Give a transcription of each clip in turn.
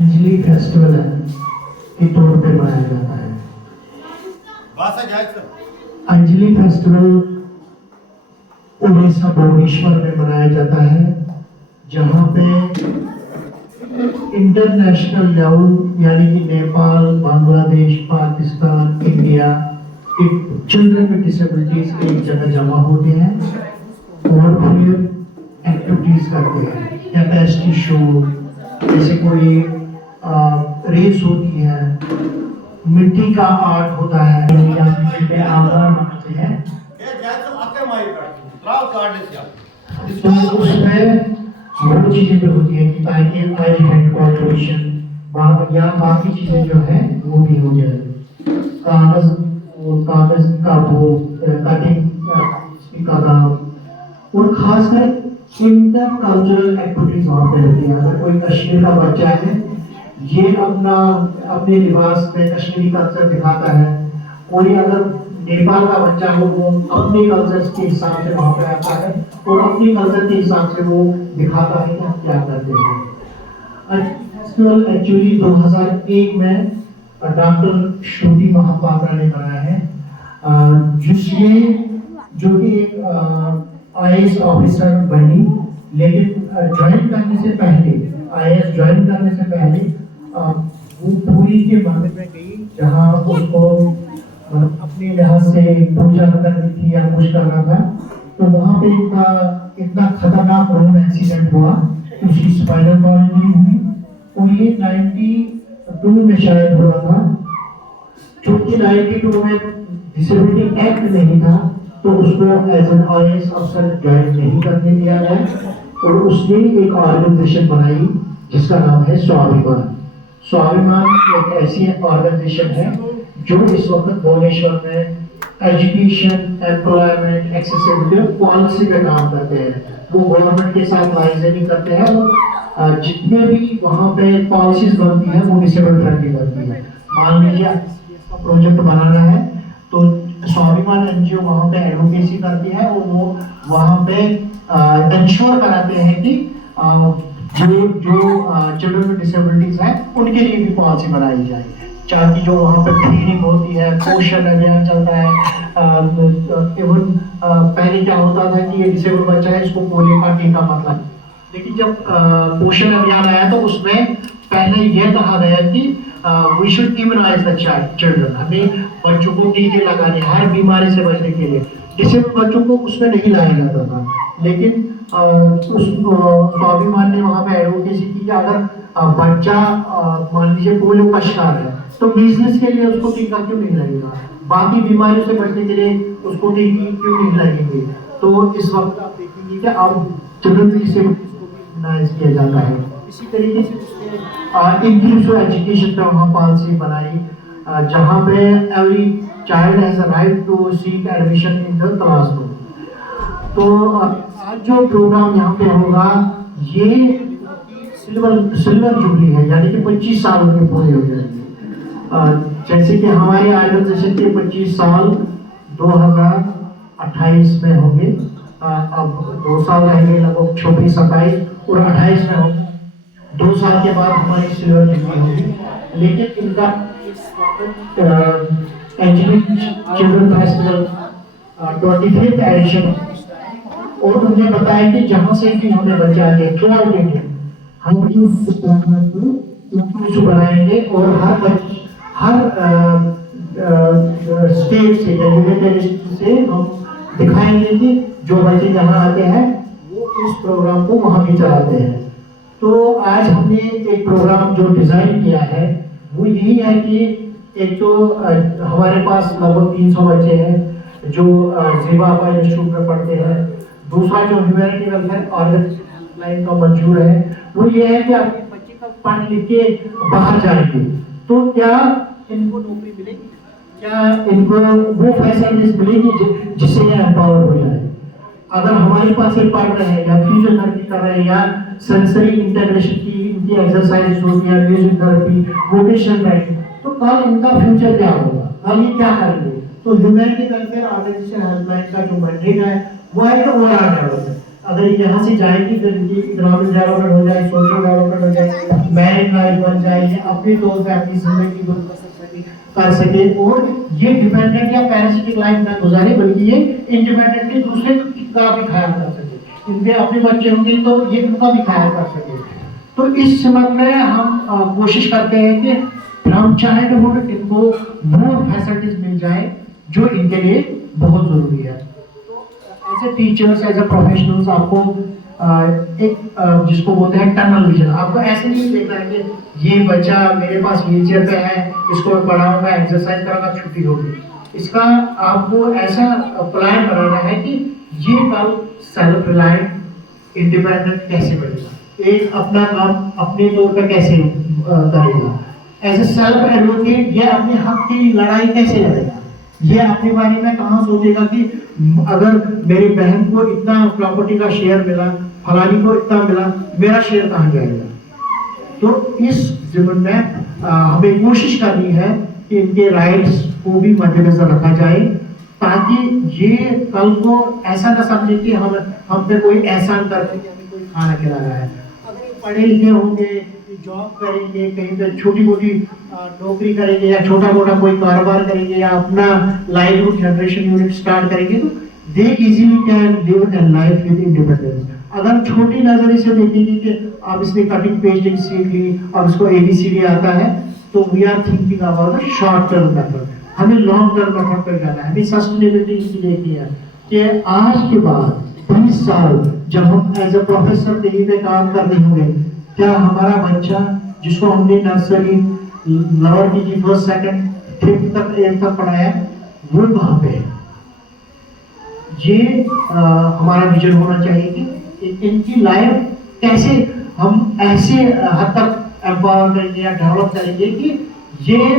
Anjali festival है के तौर पे मनाया जाता है। अंजलि फेस्टिवल उड़ीसा भुवनेश्वर में मनाया जाता है, जहाँ पे इंटरनेशनल लेवल यानी कि नेपाल, बांग्लादेश, पाकिस्तान, इंडिया के चिल्ड्रन विद डिसेबिलिटीज एक जगह जमा होते हैं और फिर एक्टिविटीज करते हैं। कैपेसिटी शो, जैसे कोई रेस होती है, मिट्टी का आर्ट होता है, या मिट्टी पे आभार बनाते हैं। तो उसमें वो चीजें भी होती है कि ताकि आई हैंड कॉन्ट्रीब्यूशन या बाकी चीजें जो है वो भी हो जाए। कागज का वो कटिंग का काम और खासकर इंटर कल्चरल एक्टिविटीज वहाँ पे होती है। अगर कोई कश्मीर का बच्चा है, ये अपने लिबास में कश्मीरी कल्चर दिखाता है। कोई अगर नेपाल का बच्चा हो, वो अपने कल्चर के हिसाब से वहाँ पे आता है और अपने कल्चर के हिसाब से वो दिखाता है कि हम क्या करते हैं। फेस्टिवल एक्चुअली 2001 में डॉक्टर श्रुति महापात्रा ने बनाया है, जिसमें जो कि एक आईएएस ऑफिसर बनी, लेकिन ज्वाइन करने से पहले, आईएएस ज्वाइन करने से पहले वो पूरी के मंदिर में गई, जहाँ उसको अपने लिहाज से पूजा करनी थी या कुछ करना था। तो वहाँ पे इतना खतरनाक रोड एक्सीडेंट हुआ, उसकी स्पाइनल कॉर्ड इंजरी हुई और ये 92 में शायद हुआ था। क्योंकि 92 में डिसेबिलिटी एक्ट नहीं था, तो उसको एज एन आईएएस अफसर ज्वाइन नहीं करने दिया गया और उसने एक ऑर्गेनाइजेशन बनाई जिसका नाम है स्वाभिमान। स्वाभिमान एक ऐसी ऑर्गेनाइजेशन है जो इस वक्त भुवनेश्वर में एजुकेशन, एम्प्लॉयमेंट, एक्सेसिबिलिटी पॉलिसी पे काम करते हैं। वो गवर्नमेंट के साथ लाइजेनिंग करते हैं और जितने भी वहाँ पे पॉलिसीज बनती है वो डिसेबल फ्रेंडली बनती है। मान लीजिए प्रोजेक्ट बनाना है तो स्वाभिमान एनजीओ वहाँ पे एडवोकेसी करती है और वो वहाँ पे इंश्योर कराते हैं कि जो चिल्ड्रन विद डिसेबिलिटीज है उनके लिए भी पॉलिसी बनाई जाए, ताकि जो वहाँ पे फीडिंग होती है, पोषण अभियान चलता है। इवन पहले क्या होता था कि ये डिसेबल बच्चा है, इसको पोलियो का टीका मत लगा, लेकिन जब पोषण अभियान आया तो उसमें पहले यह कहा गया कि we should immunize the children, हमें बच्चों को टीके लगाने हर बीमारी से बचने के लिए। डिसेबल बच्चों को उसमें नहीं लाया जाता था, लेकिन उस स्वाभिमान ने वहाँ पे एडवोकेसी की कि अगर बच्चा मान लीजिए पोलियो का शिकार है तो बिजनेस के लिए उसको टीका क्यों नहीं लगेगा, बाकी बीमारियों से बचने के लिए उसको टीके क्यों नहीं लगेंगे। तो इस वक्त आप देखेंगे कि अब चिल्ड्रन की सेफ्टी को भी इम्यूनाइज किया जाता है। इसी तरीके से उसने इंक्लूसिव एजुकेशन पे वहाँ पॉलिसी बनाई, जहाँ पे every child has a right to seek admission in the classroom. तो आज जो प्रोग्राम यहाँ पे होगा ये सिल्वर जुबली है, यानी कि 25 साल उनके पूरे हो जाएंगे। जैसे कि हमारे ऑर्गेनाइजेशन के 25 साल 2028 में होंगे, अब 2 साल रहेंगे, लगभग 26, 27 और 28 में होंगे। 2 साल के बाद हमारी सिल्वर जुबली होगी। लेकिन इनका चिल्ड्रन फेस्टिवल 25th एडिशन, और उन्हें बताया कि जहाँ से भी हमें बच्चे आए थ्रू आउट इंडिया हम इस प्रोग्राम को बनाएंगे और हर स्टेट से या यूनाइटेड से हम दिखाएंगे कि जो बच्चे यहाँ आते हैं वो इस प्रोग्राम को वहाँ भी चलाते हैं। तो आज हमने एक प्रोग्राम जो डिजाइन किया है वो यही है कि एक तो हमारे पास लगभग 300 बच्चे हैं जो जेबा इंस्टीट्यूट में पढ़ते हैं। दूसरा जो ह्यूमैनिटी वेलफेयर ऑर्गेनाइजेशन लाइन का मंजूर है वो ये है कि आपके बच्चे का पढ़ लिख के बाहर जाएंगे तो क्या इनको नौकरी मिलेगी, क्या इनको वो फैसिलिटीज मिलेगी जिससे ये एम्पावर हो जाए। अगर हमारे पास ये पढ़ रहे हैं या फिजियोथेरेपी कर रहे हैं या सेंसरी इंटीग्रेशन की इनकी एक्सरसाइज होती है, म्यूजिक थेरेपी, वोकेशनल ट्रेनिंग, तो कल इनका फ्यूचर क्या होगा, कल ये क्या करेंगे। तो ह्यूमैनिटी वेलफेयर ऑर्गेनाइजेशन हेल्पलाइन का जो मैंडेट है वो है कि ओवरऑल डेवलपमेंट। अगर यहाँ से जाएंगी फिर इनकी इकोनॉमिक डेवलपमेंट हो जाए, सोशल डेवलपमेंट हो जाए, मैरिड लाइफ बन जाएगी, अपने तौर पे अपनी जिंदगी कर सके और ये डिपेंडेंट या पैरासिटिक लाइफ ना गुजारे, बल्कि ये इंडिपेंडेंटली दूसरे का भी ख्याल कर सके। इनके अपने बच्चे होंगे तो ये उनका भी ख्याल कर सके। तो इस समय में हम कोशिश करते हैं कि फ्रॉम चाइल्डहुड इनको वो फैसिलिटीज मिल जाए जो इनके लिए बहुत जरूरी है। As a teachers, as a professionals, आपको एक जिसको बोलते हैं टनल विजन, आपको ऐसे नहीं देखना है कि ये बच्चा मेरे पास व्हीलचेयर पे है, इसको मैं पढ़ाऊंगा, एक्सरसाइज कराऊंगा, छुट्टी होगी। इसका आपको ऐसा प्लान बनाना है कि ये कल सेल्फ रिलायंट इंडिपेंडेंट कैसे बनेगा, एक अपना काम अपने तौर पर कैसे करेगा, एज ए सेल्फ एडवोकेट ये अपने हक की लड़ाई कैसे लड़ेगा, ये अपने बारे में कहाँ सोचेगा कि अगर मेरी बहन को इतना प्रॉपर्टी का शेयर मिला, फलानी को इतना मिला, मेरा शेयर कहाँ जाएगा। तो इस जीवन में हमें कोशिश करनी है कि इनके राइट्स को भी मद्देनजर रखा जाए, ताकि ये कल को ऐसा ना समझे कि हम पे कोई एहसान करके कोई खाना खिला रहा है। अगर ये पढ़े लिखे होंगे, जॉब करेंगे, कहीं पे छोटी मोटी नौकरी करेंगे या छोटा मोटा कोई कारोबार करेंगे या अपना लाइवलीहुड जनरेशन यूनिट स्टार्ट करेंगे, तो they easily can live an life with independence. अगर छोटी नजर से देखेंगे कि अब इसने कटिंग पेस्टिंग सीख ली, अब इसको एबीसीडी आता है, तो we are thinking about the short term method. हमें लॉन्ग टर्म मेथड पर जाना है, हमें सस्टेनेबिलिटी की देखनी है कि आज के बाद 20 साल जब हम एज ए प्रोफेसर कहीं पे काम कर रहे होंगे, क्या हमारा बच्चा जिसको हमने nursery, lower KG, first, second, fifth तक, 8th तक पढ़ाया, वो कहाँ पे है। ये हमारा विजन होना चाहिए कि इनकी लाइफ कैसे हम ऐसे हद तक एम्पावर करेंगे या डेवलप करेंगे कि ये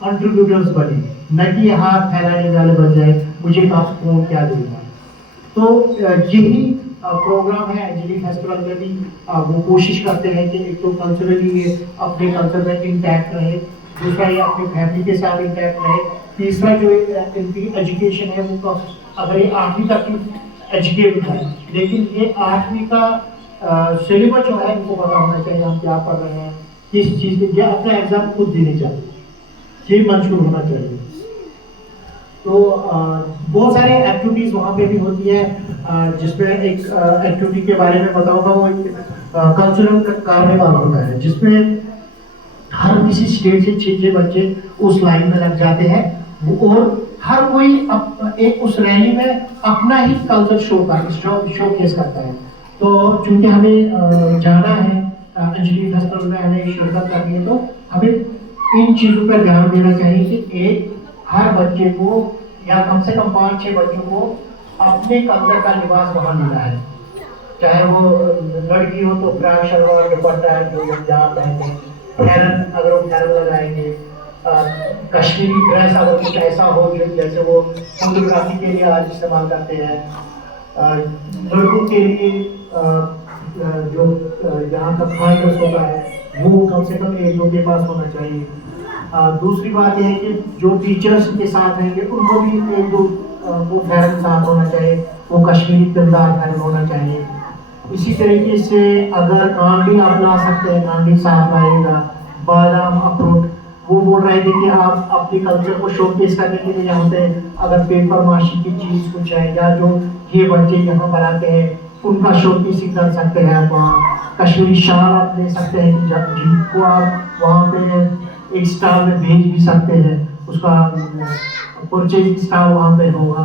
कंट्रीब्यूटर्स बने, न कि हाथ फैलाने वाले बन जाए, मुझे कौन क्या देगा। तो यही प्रोग्राम है। एंजली फेस्टिवल में भी वो कोशिश करते हैं कि एक तो कल्चरली अपने कल्चर में इंटैक्ट रहे, दूसरा ये अपनी फैमिली के साथ इंटैक्ट रहे, तीसरा जो इनकी एजुकेशन है वो अगर ये 8वीं तक की एजुकेट है, लेकिन ये 8वीं का सिलेबस जो है इनको पता होना चाहिए हम क्या पढ़ रहे हैं, किस चीज़ के, या अपना एग्जाम खुद देने चाहिए, ये मंजूर होना चाहिए। तो बहुत सारे एक्टिविटीज वहाँ पे भी होती है, जिसमें एक एक्टिविटी के बारे में बताऊंगा, वो एक कल्चरल कार्निवल होता है जिसमें हर किसी स्टेट से 6 बच्चे उस लाइन में लग जाते हैं और हर कोई एक उस रैली में अपना ही कल्चर शोकेस करता है। तो चूंकि हमें जाना है अंजलि फेस्टिवल में, हमें शिरकत करनी है, तो हमें इन चीज़ों पर ध्यान देना चाहिए कि एक हर बच्चे को या कम से कम 5-6 बच्चों को अपने कल्चर का लिबास वहाँ मिला है, चाहे वो लड़की हो तो फ्रॉक शलवार दुपट्टा जो पंजाब पहनते, फैरन अगर वो फैरन लगाएंगे, कश्मीरी ड्रेस अगर कुछ ऐसा हो जो जैसे वो फोटोग्राफी के लिए आज इस्तेमाल करते हैं, लड़कों के लिए जो यहाँ का खान ड्रेस होता है वो कम से कम 1-2 के पास होना चाहिए। दूसरी बात यह है कि जो टीचर्स के साथ रहेंगे उनको भी 1-2 वो फैरन साथ होना चाहिए, वो कश्मीरी किरदार फैरन होना चाहिए। इसी तरीके से अगर कांडी आप ला सकते हैं, कांडी साथ लाएगा, बादाम, अखरोट, वो बोल रहे थे कि आप अपने कल्चर को शोकेस करने के लिए यहाँ पे अगर पेपर माशी की चीज़ कुछ है या जो ये बच्चे यहाँ बनाते हैं उनका शोकेसिंग कर सकते हैं आप वहाँ। कश्मीरी शाल आप ले सकते हैं जब जिनको आप वहाँ पे एक स्टाल में भेज भी सकते हैं, उसका परचेज स्टाल वहाँ पे होगा।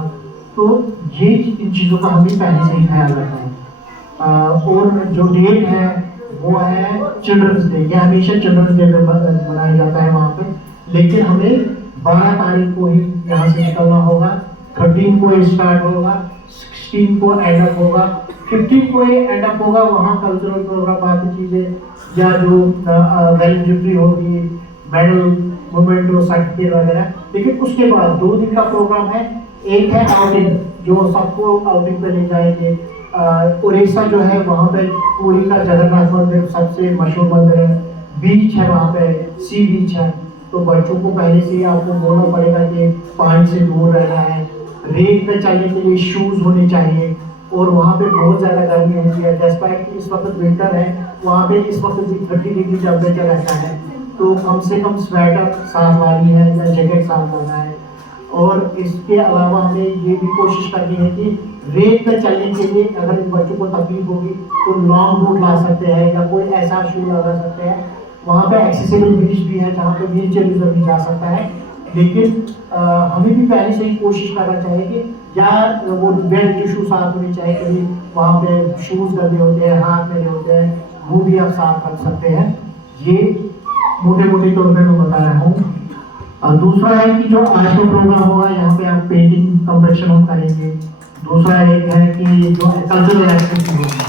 तो ये इन चीज़ों का हमें पहले से ही ख्याल रखना है। और जो डेट है वो है चिल्ड्रंस डे, ये हमेशा चिल्ड्रंस डे पे मनाया जाता है वहाँ पे, लेकिन हमें 12 तारीख को ही यहाँ से निकलना होगा, 13 को ही स्टार्ट होगा, 16 को एंड अप होगा, 15 को ही एंड अप होगा। वहाँ कल्चरल प्रोग्राम, बाकी चीज़ें या जो वैल्यूटरी होगी, मेडल मोमेंट सर्टिफिकेट वगैरह। लेकिन उसके बाद 2 दिन का प्रोग्राम है। एक है आउटिंग, जो सबको आउटिंग पे ले जाएंगे। उड़ीसा जो है वहाँ पे पुरी का जगन्नाथ मंदिर सबसे मशहूर मंदिर है, बीच है वहाँ पे, सी बीच है। तो बच्चों को पहले से ही आपको बोलना पड़ेगा कि पानी से दूर रहना है, रेत पे चलने के लिए शूज होने चाहिए, और वहाँ पे बहुत ज़्यादा गर्मी होती है। डिस्पाइट कि इस वक्त विंटर है, वहाँ पे इस वक्त भी 30 डिग्री टेम्परेचर रहता है, तो कम से कम स्वेटर साथ वाली है या जैकेट साथ लाना है। और इसके अलावा हमें ये भी कोशिश करनी है कि रेत पे चलने के लिए अगर इन बच्चों को तकलीफ होगी तो लॉन्ग बूट ला सकते हैं या कोई ऐसा शू लगा सकते हैं। वहाँ पे एक्सेसिबल ब्रिज भी है जहाँ पे व्हील चेयर यूजर भी जा सकता है। लेकिन हमें भी पहले से ही कोशिश करना चाहिए कि या वो बेल्ट शू साथ होनी चाहिए, कभी वहाँ पे शूज गंदे होते हैं, हाथ में होते हैं, वो भी आप साथ रख सकते हैं। ये मोटे मोटे तौर पे मैं बता रहा हूँ। और दूसरा है कि जो आज का प्रोग्राम होगा यहाँ पे हम पेंटिंग कंपटीशन हम करेंगे। दूसरा एक है कि जो कल्चरल एक्टिविटी होगी।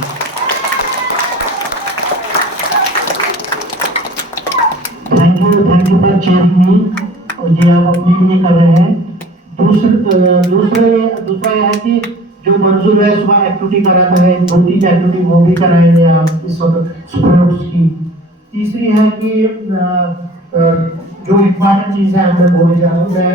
थैंक यू फॉर चेयरिंग मी। और ये आप अपने लिए कर रहे हैं। दूसरा ये है कि जो मंजूर है सुबह एक्टिविटी कराता है, 2-3 एक्टिविटी वो भी कराएंगे आप इस वक्त स्पोर्ट्स की। तीसरी है कि जो इम्पोर्टेंट चीज़ है हमें बोली जा रही है,